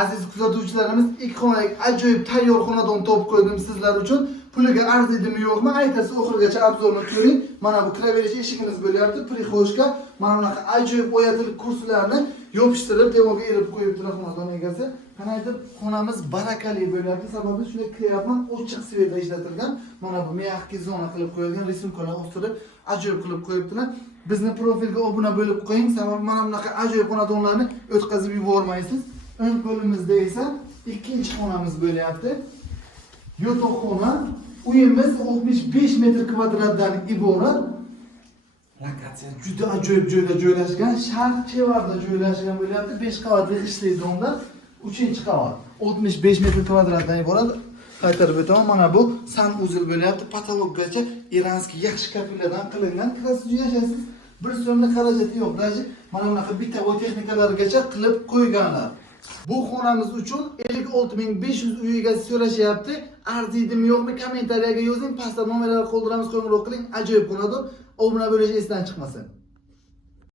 Aziz kuzatuvchilarimiz, ilk xonalik ajoyib tayyor xonadon topib qo'ydim sizlar uchun. Puliga arziydimi yo'qmi? Aytasiz, oxirigacha obzorni ko'ring. Mana bu kiraverish eshigimiz bo'lyapti. Prixoshka mana bunaqa ajoyib oyatilib kursilarni yopishtirib, devorga irib qo'yibdilar xonadon egasi. Qani aytib, xonamiz barakali bo'lyapti. Sababi shunday qilyapman, ochiq sveta ishlatilgan. Mana bu miyaqki zona qilib qo'yilgan, rismkalar o'stirib, ajoyib qilib qo'yibdilar. Bizni profilga obuna bo'lib qo'ying, sababi mana bunaqa ajoyib xonadonlarni o'tkazib yubormaysiz. Ön qo'limizda esa ikkinchi xonamiz bo'lyapti. Yotoqxona. Uyimiz 65 metr kvadratdan iborat. Lokatsiya juda ajoyib joyda joylashgan, sharq chevarda joylashgan bo'lyapti. 5 qavatli ishlaydi onda. 3-qavat. 65 metr kvadratdan iborat. Qaytarib o'taman. Mana bu sanuzil bo'lyapti. Patologgacha iranskiy yaxshi kafiladan qilingan. Kirasiz yashaysiz. Bir so'mlik xarajati yo'q. Даже mana bunaqa bitovoy texnikalargacha qilib qo'yganlar. Bu xonamiz uchun 56.500 uy egasi so'rashyapti. Arziydimi yo'qmi kommentariyaga yozing. Pastda nomerlar qoldiramiz, qo'ng'iroq qiling. Ajoyib xonadon. Obuna bo'lish esdan chiqmasin.